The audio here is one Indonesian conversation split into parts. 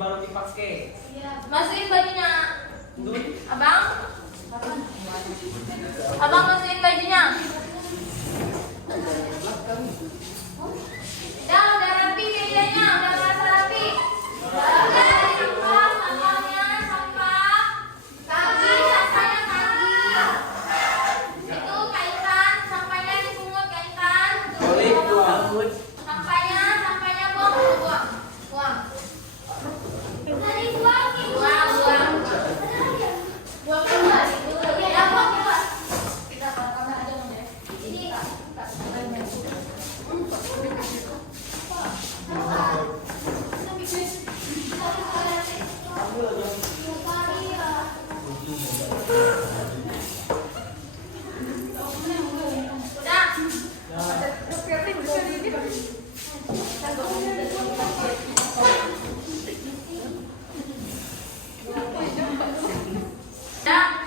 baru dipakai. Masukin bajunya. Abang? Abang masukin bajunya. Udah rapi mejanya, udah merasa rapi. Udah dibuang sampahnya, sampahnya kaki. Itu kaitan, sampahnya dipungut kaitan. Sampahnya buang. Buang kembali. Ya, buang. Kita kamar aja ya. Ini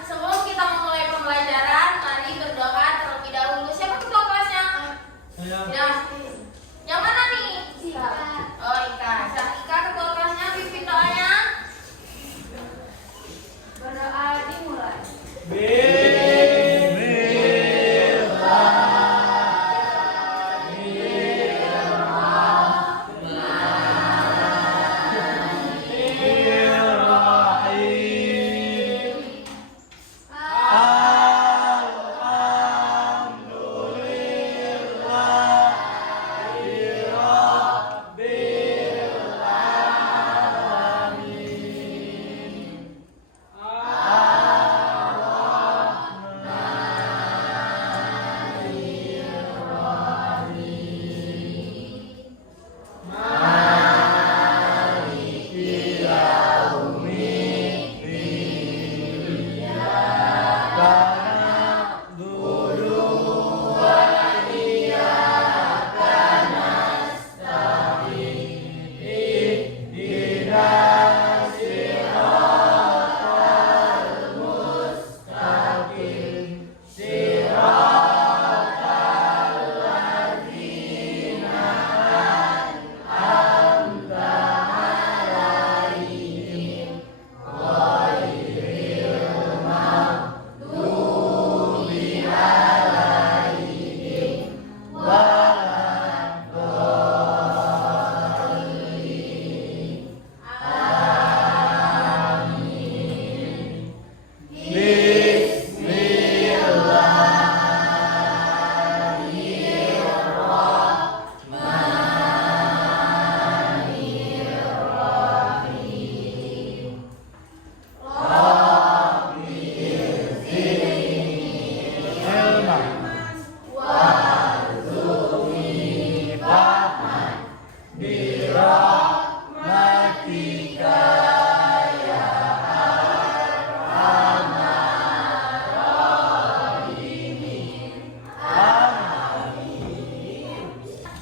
sebelum kita memulai pembelajaran, mari berdoa terlebih dahulu. Siapa ketua kelasnya? Ya. Yang mana nih? Oh, Ika. Ika ketua kelasnya, pimpin doanya. Berdoa dimulai.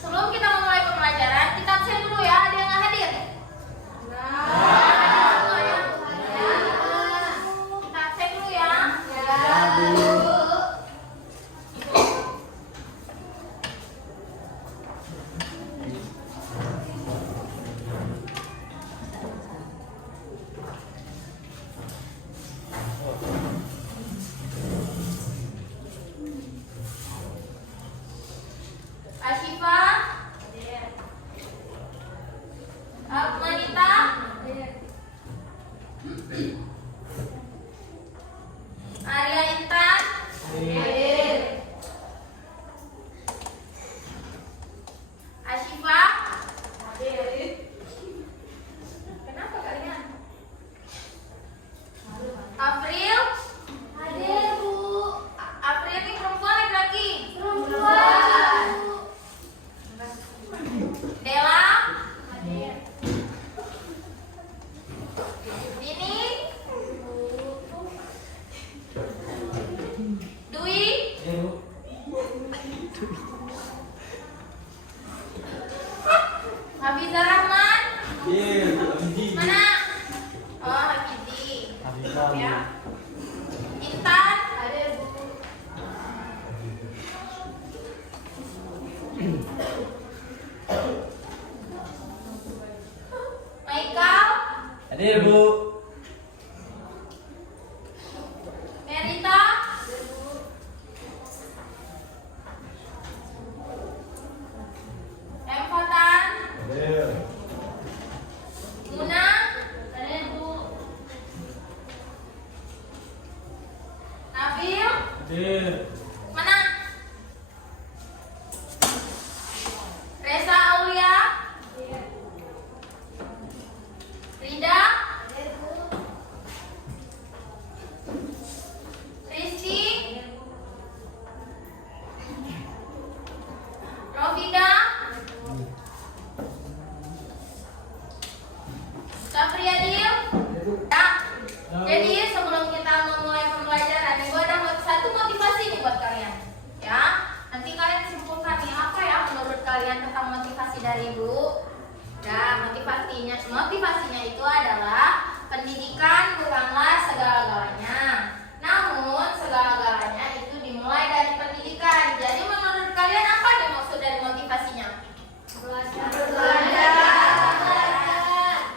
Sebelum kita memulai pembelajaran, kita absen dulu ya. Ada yang nggak hadir? Kita absen dulu ya. Asyifa, Manita, Arya Intan, Asyifa, kenapa kalian? April, Bu. April ini perempuan laki-laki? Perempuan. Dela, Dini, Dwi, Hafiza Rahman, mana? Oh, Hafizi. Ya. Intan, ada Bu. Michael, Hadir, Bu. Merita. Empatan. Hadir. Muna. Hadir, Bu. Nabil. Hadir. Mana? Reza Aulia. Rida. Rizky. Rofida. Sapriyadil. Nah, jadi sebelum kita memulai pembelajaran, ibu ada satu motivasi nih buat kalian, ya. Nanti kalian simpulkan nih apa ya menurut kalian tentang motivasi dari ibu. Nah, motivasinya itu adalah pendidikan bukanlah segala-galanya, namun segala-galanya itu dimulai dari pendidikan. Jadi menurut kalian apa yang maksud dari motivasinya? Belajar.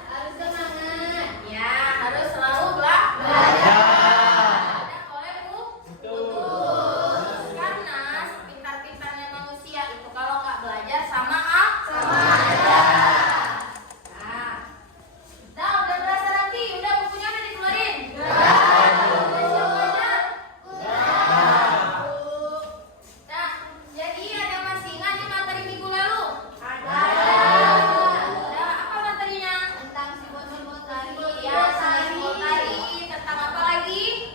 Harus semangat. Ya, harus selalu belajar. Boleh, Bu? Betul. Karena sepintar-pintarnya manusia itu kalau nggak belajar sama aja. Nah, udah berasa rapi? Udah bukunya udah dikeluarin? Udah siap belajar? Nah, jadi ada masih ingat nih materi minggu lalu? Ada apa materinya? Tentang simbol-simbol tari. Ya, simbol tari. Tentang apa lagi?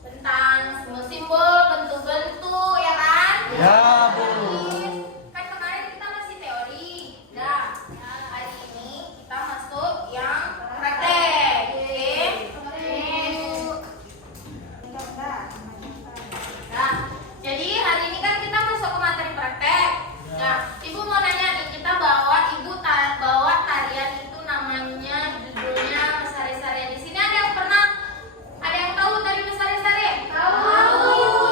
Tentang simbol-simbol, bentuk-bentuk, ya kan? Ya, Bu. Kan kemarin kita masih teori. Nah, hari ini kita masuk yang praktek. Oke. Nah, jadi hari ini kan kita masuk ke materi praktek. Nah, ibu mau nanya nih, kita bawa tarian itu namanya, judulnya Mesari-Sari. Di sini ada yang tahu tari Mesari-Sari? Tahu.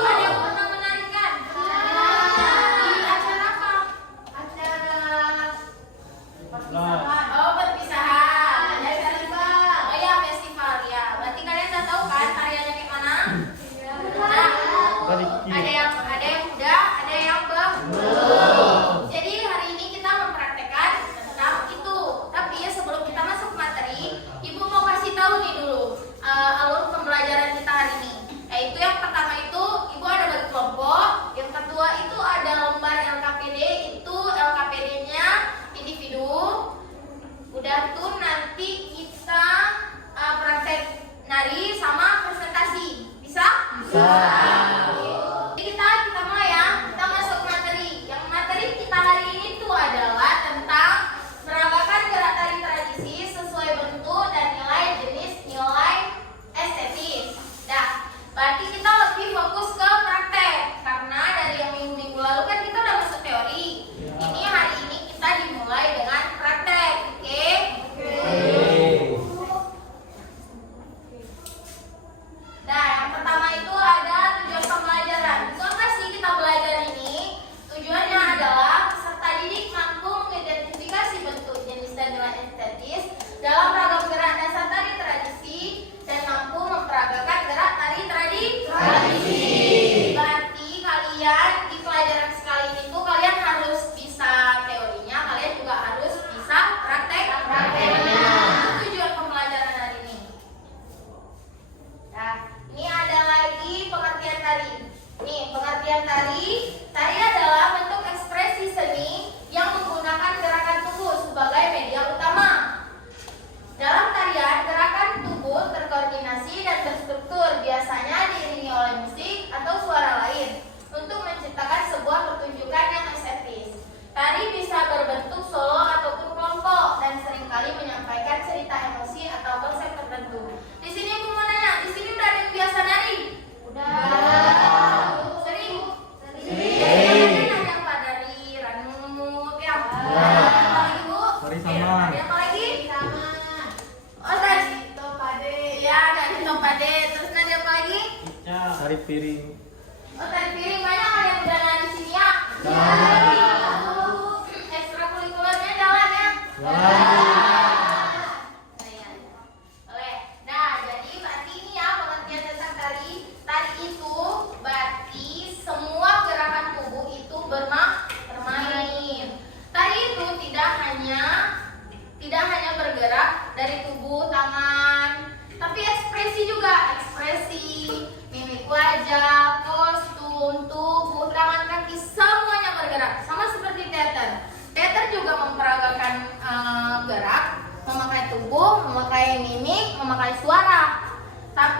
Ada yang pernah menarikan? Di acara apa? Oh, perpisahan. Oh ya, festival ya. Berarti kalian udah tahu kan tariannya kayak mana? Nah, ada yang udah, ada yang belum. Jadi hari ini kita mempraktekkan tentang itu. Tapi ya sebelum kita masuk materi, ibu mau kasih tahu nih dulu alur pembelajaran kita hari ini. Yaitu yang pertama itu ibu ada bagi kelompok, yang kedua itu ada lembar LKPD, itu LKPD-nya individu. Udah tuh nanti kita praktek nari sama presentasi. Bisa? Bisa. Jadi kita mulai ya. Kita masuk materi. Yang materi kita hari ini tuh adalah tentang meragakan gerak tari tradisi sesuai bentuk dan nilai estetis. Nah, berarti kita lebih fokus ke praktek karena dari yang minggu lalu kan kita udah masuk teori. Ini hari ini kita dimulai dengan praktek. Oke? Nah, yang pertama itu ada tujuan pembelajaran. Untuk apa sih kita belajar ini? Tujuannya adalah peserta didik mampu mengidentifikasi bentuk, jenis, dan nilai estetis dalam ragam gerak dasar tari tradisi dan mampu memperagakan gerak tari tradisi. Berarti kalian di pelajaran sekali ini tuh kalian harus bisa teorinya, kalian juga harus bisa prakteknya. Itu tujuan pembelajaran hari ini. Nah, ini ada lagi pengertian tari. Nih, pengertian tari. Tari adalah bentuk ekspresi seni yang menggunakan gerakan tubuh sebagai media utama. Dalam tarian, gerakan tubuh terkoordinasi dan terstruktur, biasanya diiringi oleh musik atau suara lain untuk menciptakan sebuah pertunjukan yang estetis. Tari bisa berbentuk solo ataupun kelompok dan seringkali menyampaikan cerita emosi atau konsep tertentu. Di sini aku mau nanya, di sini udah ada yang biasa nari? Udah. Sering? Sering. Ada yang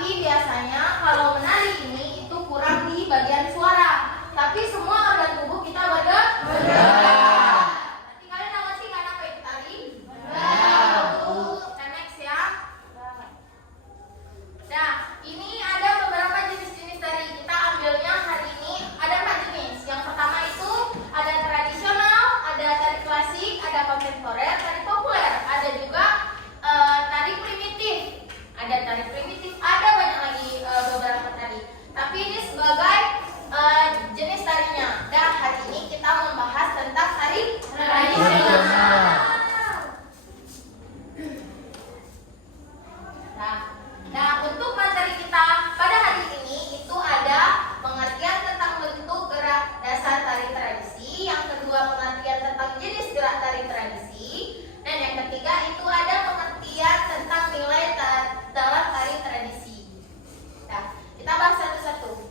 Tapi biasanya kalau menari ini itu kurang di bagian suara. Tapi semua organ tubuh kita bergerak. Nanti kalian tahu sih kan apa itu tari? Dan next ya. Nah, ini ada beberapa jenis-jenis tari. Kita ambilnya hari ini ada 4 jenis. Yang pertama itu ada tradisional, ada tari klasik, ada kontemporer, tari populer, ada juga tari primitif. Ada tari primitif, ada banyak lagi beberapa tari. Tapi ini sebagai jenis tarinya. Dan hari ini kita membahas tentang tari tradisional. Nah, untuk materi kita pada hari ini itu ada pengertian tentang bentuk gerak dasar tari tradisi, yang kedua pengertian tentang jenis gerak tari tradisi, dan yang ketiga itu ada pengertian tentang nilai dalam tari tradisi. Nah, kita bahas satu-satu.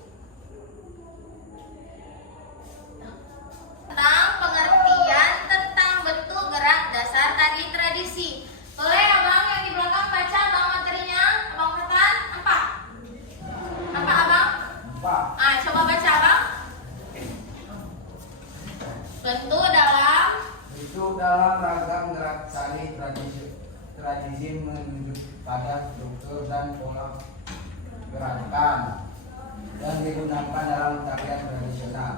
Tentang pengertian tentang bentuk gerak dasar tari tradisi. Boleh abang yang di belakang baca abang materinya? Abang Fatan, apa? Apa abang? Coba baca abang. Bentuk dalam ragam gerak tari tradisi menunjuk pada struktur dan pola gerakan yang digunakan dalam tarian tradisional.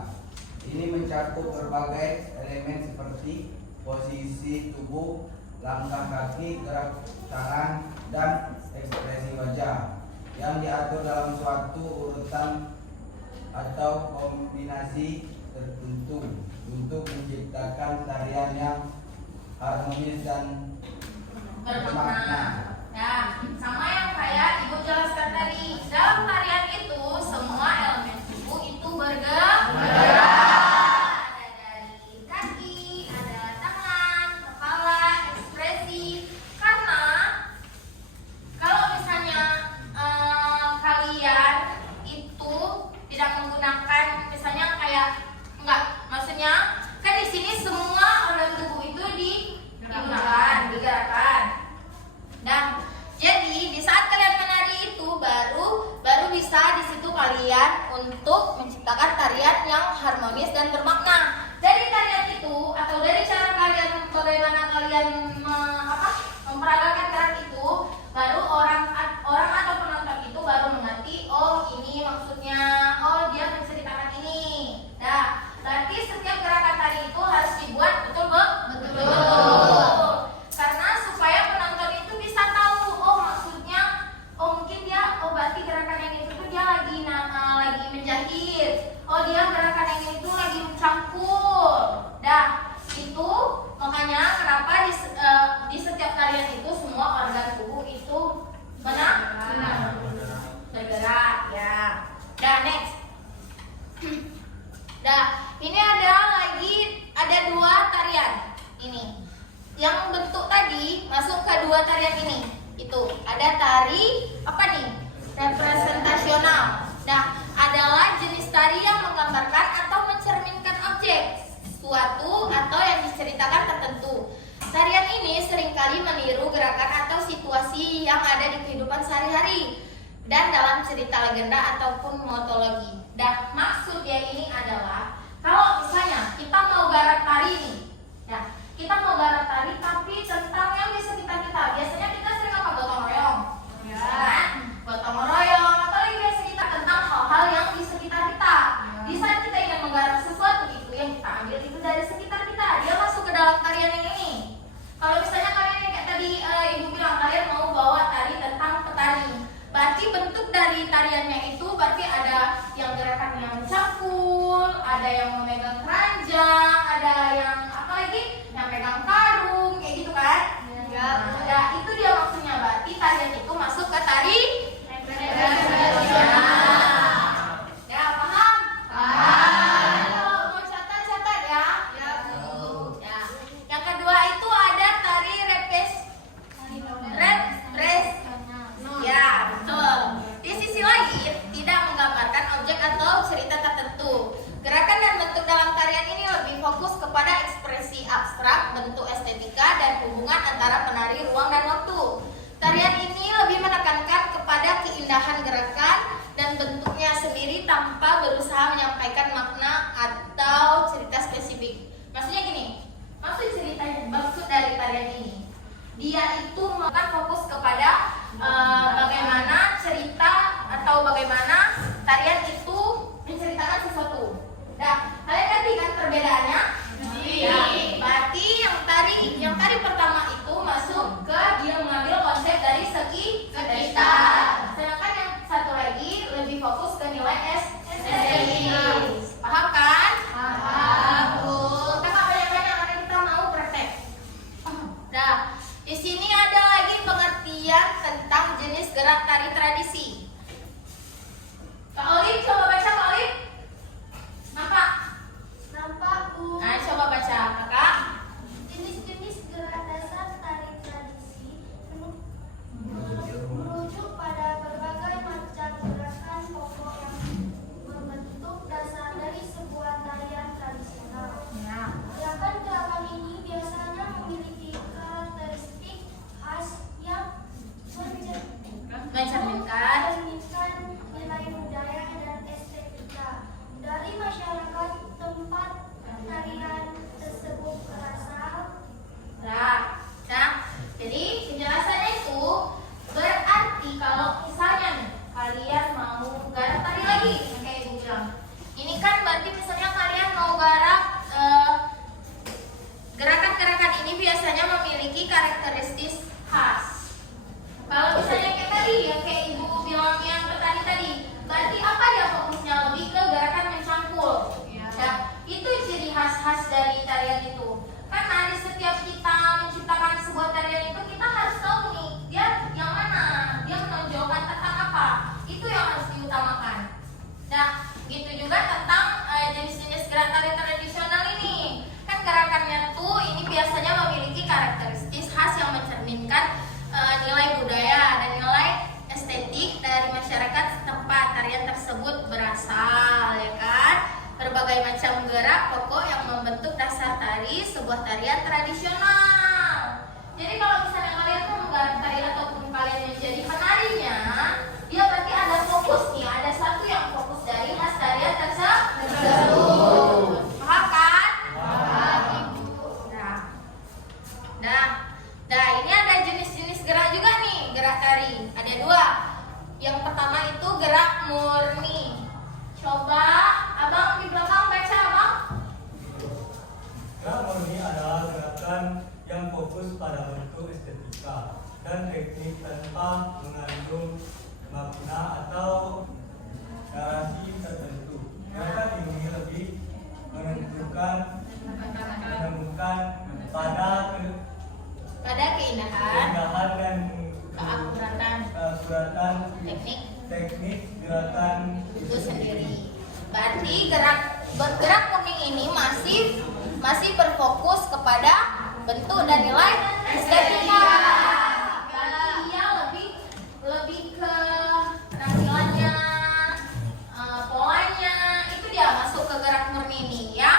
Ini mencakup berbagai elemen seperti posisi tubuh, langkah kaki, gerak tangan, dan ekspresi wajah yang diatur dalam suatu urutan atau kombinasi tertentu untuk menciptakan tarian yang harmonis dan bermakna. Nah, sama yang kayak Ibu jelaskan tadi, dalam tarian itu semua elemen tubuh itu bergerak. Ada dari kaki, ada tangan, kepala, ekspresi. Karena kalau misalnya kalian itu tidak menggunakan, misalnya kayak maksudnya kan di sini semua organ tubuh itu digunakan, digerakkan. Nah, jadi di saat kalian menari itu baru bisa di situ kalian untuk menciptakan tarian yang harmonis dan bermakna. Dari tarian itu atau dari cara kalian bagaimana kalian memperagakan gerak itu, baru orang atau penonton itu baru mengerti, oh ini maksudnya, oh dia menceritakan ini. Nah, berarti setiap gerakan tari itu harus dibuat betul. Karena supaya penonton itu bisa tahu, oh maksudnya, oh mungkin dia, oh berarti gerakan yang itu tuh dia lagi menjahit, oh dia gerakan yang itu lagi mencampur. Nah, itu makanya kenapa di setiap tarian itu semua organ tubuh itu bergerak ya. Nah, next. Nah, ini ada 2 tarian ini. Yang bentuk tadi masuk ke 2 tarian ini. Itu ada tari apa nih? Representasional. Nah, adalah jenis tari yang menggambarkan atau mencerminkan objek, suatu atau yang diceritakan tertentu. Tarian ini seringkali meniru gerakan atau situasi yang ada di kehidupan sehari-hari dan dalam cerita legenda ataupun mitologi. Dan maksud dia ini adalah kalau misalnya kita mau garap tari nih, ya kita mau garap tari tapi tentang yang di sekitar kita. Biasanya kita sering apa? Gotong royong, ya kan? Gotong royong atau lagi biasa kita tentang hal-hal yang di sekitar kita. Di saat kita ingin menggarap sesuatu itu yang kita ambil itu dari sekitar kita, dia masuk ke dalam tarian yang ini. Kalau misalnya kalian yang kayak tadi ibu bilang kalian mau bawa tari tentang petani, berarti bentuk dari tariannya itu berarti ada yang gerakan yang mencampur, ada yang memegang keranjang, ada yang apa lagi, yang pegang karung, kayak gitu kan? Ya. Ya, itu dia maksudnya, berarti tarian itu masuk ke tari tradisional. Ya, paham? Paham. Mau catat ya? Ya, Bu. Ya. Yang kedua itu ada tari ya, betul. Di sisi lain, tidak menggambarkan objek atau cerita tertentu. Gerakan dan bentuk dalam tarian ini lebih fokus kepada ekspresi abstrak, bentuk estetika, dan hubungan antara penari, ruang, dan waktu. Tarian ini lebih menekankan kepada keindahan perpindahan gerakan dan bentuknya sendiri tanpa berusaha menyampaikan makna atau cerita spesifik. Maksudnya gini, maksud dari tarian ini, dia itu akan fokus kepada bagaimana cerita atau bagaimana tarian itu menceritakan sesuatu. Nah, kalian ngerti kan perbedaannya? Ya, berarti yang tari pertama itu masuk ke dia mengambil konsep dari segi cerita. Sedangkan yang satu lagi lebih fokus ke nilai estetis. Paham kan? Paham. Kita nggak banyak-banyak karena kita mau praktek. Nah, di sini ada lagi pengertian tentang jenis gerak tari tradisi. Kak Olin, coba baca Kak Olin. Nampak? Nampak, Bu. Nah, coba baca Kakak. Jenis-jenis gerak dasar tari tradisi merujuk pada berbagai macam gerakan pokok yang membentuk dasar dari sebuah tarian tradisional. Ya. Gerakan-gerakan ini biasanya memiliki karakteristik khas yang Mencerminkan nilai budaya dan estetika dari masyarakat tempat tarian tersebut berasal. Nah, jadi penjelasannya itu berarti kalau misalnya nih, kalian mau garap tari lagi, yang kayak Ibu bilang, ini kan berarti misalnya kalian mau garap gerakan-gerakan ini biasanya memiliki karakteristik khas. Kalau misalnya kayak tadi, yang kayak Ibu bilang yang tadi, berarti apa ya fokusnya lebih ke gerakan mencangkul. Ya, itu ciri khas-khas dari tarian itu. Karena di setiap kita menciptakan sebuah tarian itu kita harus tahu nih dia yang mana, dia menonjolkan tentang apa. Itu yang harus diutamakan. Nah, gitu juga tentang jenis-jenis gerak tari tradisional ini. Kan gerakannya tuh ini biasanya memiliki karakteristik khas yang mencerminkan nilai budaya dan nilai estetik dari masyarakat tempat tarian tersebut berasal, ya kan? Berbagai macam gerak pokok yang membentuk dasar tari sebuah tarian tradisional. Jadi kalau misalnya kalian tuh menggarap tari ataupun kalian menjadi penarinya, dia berarti ada fokus nih, ada satu yang fokus dari khas tarian tersebut. Paham kan? Paham. Nah, ini ada jenis-jenis gerak juga nih, gerak tari. Ada dua. Yang pertama itu gerak murni. Coba abang di belakang baca abang. Gerak murni adalah gerakan yang fokus pada bentuk estetika dan teknik tanpa mengandung makna atau narasi tertentu. Gerakan ini lebih menemukan pada keindahan dan keakuratan teknik gerakan itu sendiri. Berarti bergerak murni ini masih berfokus kepada bentuk dan nilai estetika. Berarti dia lebih ke penampilannya, polanya, itu dia masuk ke gerak murni ini ya.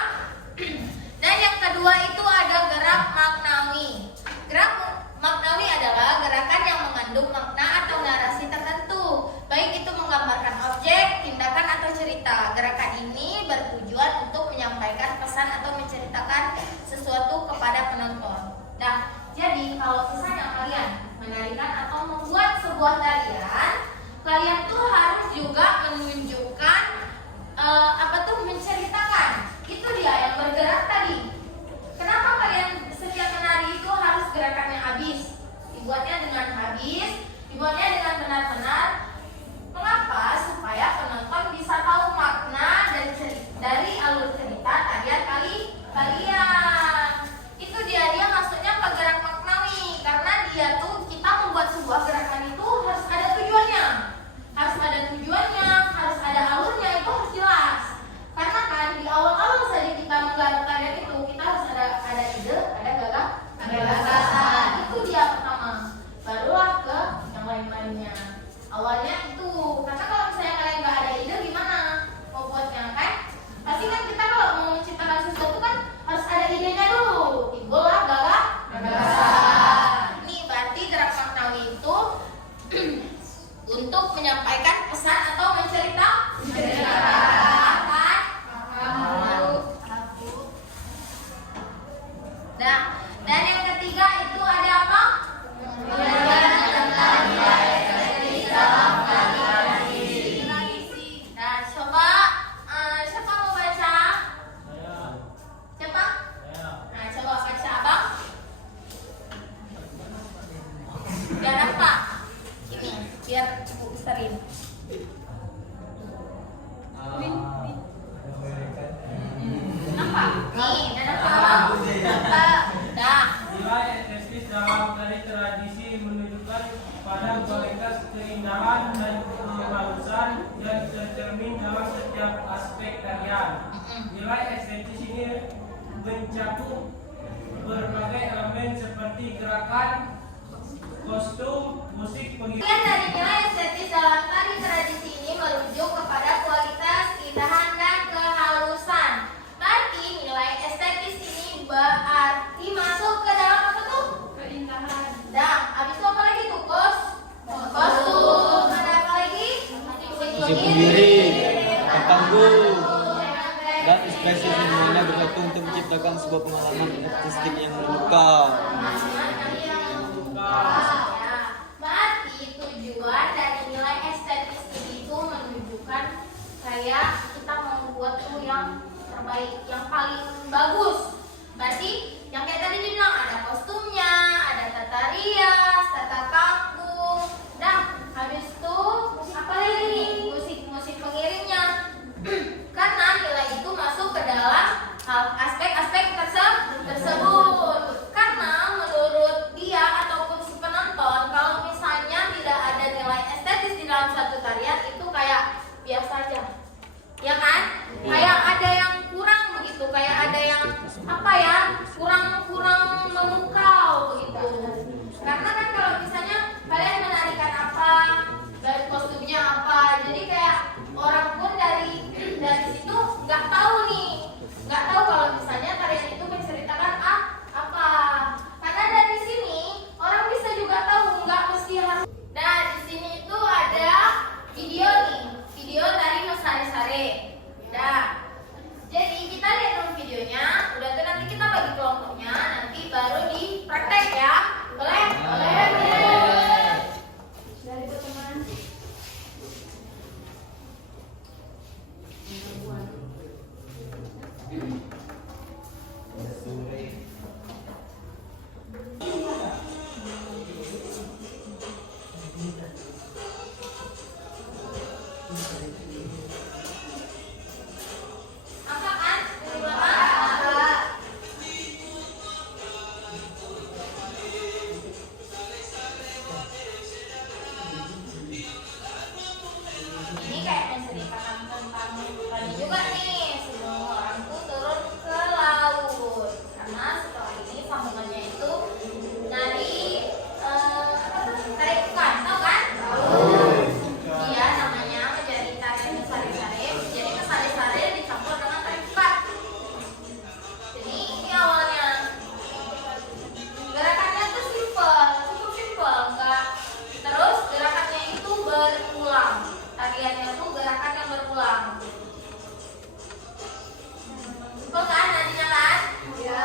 Dan yang kedua itu ada gerak maknawi. Gerak maknawi adalah gerakan yang mengandung makna atau narasi tertentu, baik itu menggambarkan objek, tindakan atau cerita. Gerakan ini bertujuan untuk menyampaikan pesan atau menceritakan sesuatu kepada penonton. Nah, jadi kalau misalnya kalian menarikan atau membuat sebuah tarian, kalian tuh harus juga menunjukkan menceritakan. Itu dia yang bergerak tadi. Kenapa kalian setiap menari itu harus gerakannya habis? Dibuatnya dengan habis, dibuatnya dengan benar-benar. Mengapa? Supaya penonton bisa tahu makna dari alur cerita tarian kalian. Itu dia maksudnya gerak maknawi. Karena dia tuh kita membuat sebuah gerakan itu harus ada tujuannya. Harus ada alurnya, itu harus jelas. Karena kan Nih, ada apa? Dah. Nilai estetis dalam tradisi menunjukkan pada kualitas keindahan dan kehalusan yang tercermin dalam setiap aspek karya. Nilai estetis ini mencakup berbagai elemen seperti gerakan, kostum, musik, Kemudian dari nilai estetis dalam tari tradisi ini merujuk kepada kualitas, keindahan, dan kehalusan. Berarti nilai estetis ini berarti masuk ke dalam apa tuh? Keindahan. Dah, habis itu apa lagi tuh? Kostum. Ada apa lagi? Musik pengiring, panggung, dan ekspresi semuanya bersatu untuk menciptakan sebuah pengalaman artistik yang memukau. Berarti tujuan dari nilai estetis ini itu menunjukkan kayak kita membuat tuh yang terbaik, yang paling bagus. Berarti yang kayak tadi dibilang ada kostumnya, ada tata rias, tata panggung, dan habis itu apa lagi nih? Musik pengiringnya. Karena nilai itu masuk ke dalam aspek-aspek tersebut. Karena menurut dia ataupun si penonton, kalau misalnya tidak ada nilai estetis di dalam satu tarian itu kayak biasa aja, ya kan? Kayak ada yang kurang begitu, kayak ada yang apa ya, kurang memukau begitu. Karena kan kalau misalnya kalian menarikan apa, dari kostumnya apa, jadi kayak orang pun dari situ nggak tahu kalau misalnya tarian itu menceritakan apa. Karena dari sini orang bisa juga tahu, nggak mesti harus. Nah, di sini itu ada video nih, video dari Mas Sare. Nah, jadi kita lihat dulu videonya, udah tuh nanti kita bagi kelompoknya, nanti baru dipraktek ya. Boleh? Dari teman. Apa kan? Ini kayak menceritakan tentang tadi juga nih, sebelum orang tuh turun ke laut. Karena setelah ini sambungannya itu dari tarik ikan, tau kan? Dia namanya menjadi tarian sare-sare, jadi ke sare-sare dicampur dengan tarik ikan. Jadi ini awalnya gerakannya tuh cukup simple, enggak. Terus gerakannya itu berulang. Tariannya tuh gerakan yang berulang. Simpel kan nantinya kan? Ya.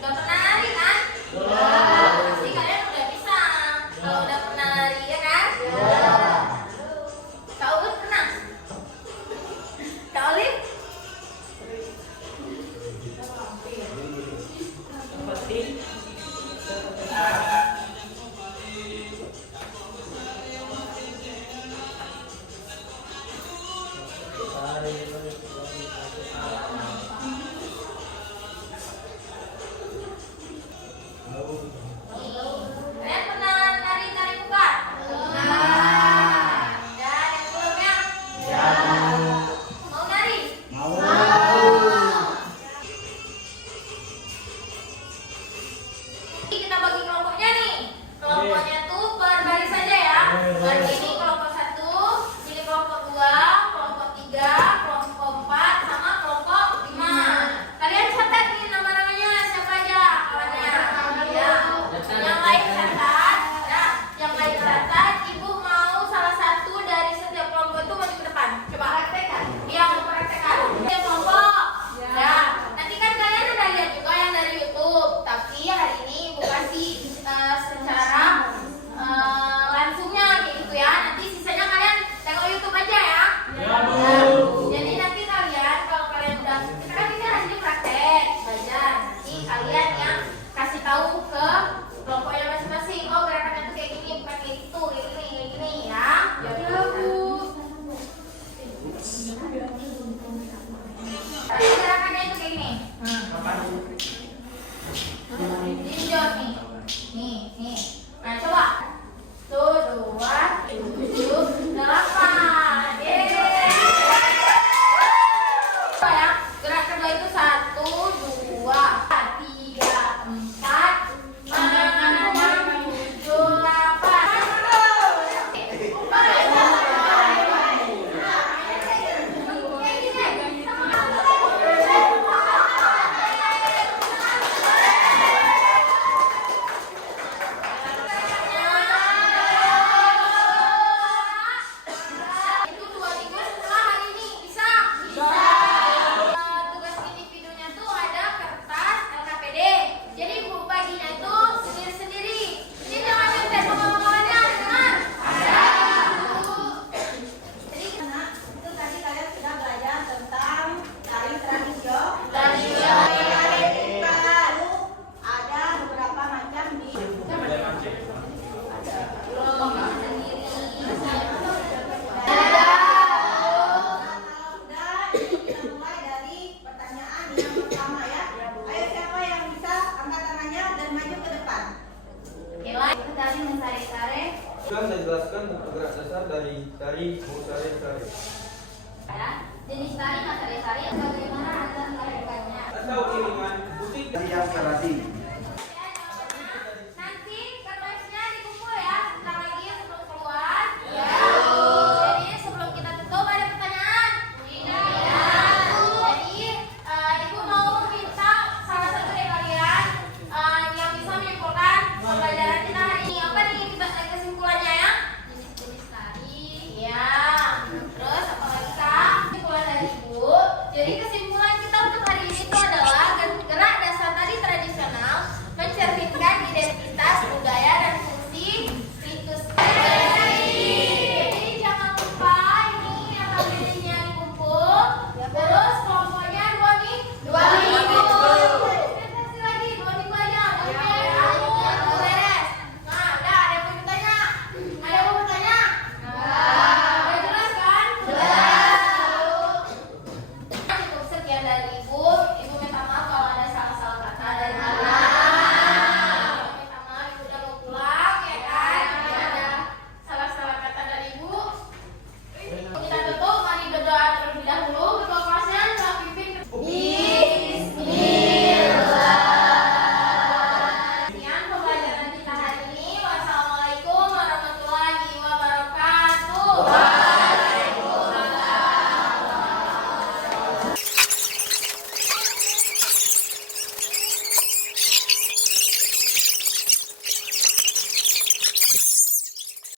Udah pernah nari kan? Pasti kalian udah bisa. Kalau udah pernah nari ya kan? Kak Uut pernah? Kak Olip? Kalian pernah nari bukan? Dan yang sebelumnya? Mau nari? Kita bagi kelompoknya nih. Kelompoknya tuh per baris saja ya. Berarti ini kelompok 1, ini kelompok 2, kelompok 3, kelompok 4, sama kelompok 5. Kalian catat nih nama-namanya siapa aja kawannya. Ya. Yang lain catat. Ya, yang lain catat. Ibu mau salah satu dari setiap kelompok itu maju ke depan. Coba praktekkan. Iya, mau praktekkan. Setiap kelompok. Ya. Nanti kan kalian udah lihat juga yang dari YouTube. Tapi hari ini Ibu kasih secara langsungnya kayak gitu ya. Dijawab nih. Nih. Nah, coba. 1, 2, 7, 8. Yeay. Coba ya. Gerak kedua itu 1, 2, 3, 4, 5, 6, 7, 8. Itu 2 minggu setelah hari ini bisa? Tugas individunya tuh ada kertas LKPD. Jadi bu baginya itu sendiri-sendiri. Ini jangan minta sama kawannya, dengar? Ada. Jadi Itu tadi kalian sudah belajar tentang tari tradisional. Lalu ada beberapa macam di kita mulai dari pertanyaan yang pertama ya. Ayo siapa yang bisa angkat tangannya dan maju ke depan. Itu tadi mensare-sare. Sudah saya jelaskan bentuk gerak dasar dari tari Musare-sare. Ya. Jenis tari mensare-sare bagaimana azan melakukannya? Atau iringan musik Tari yang serasi.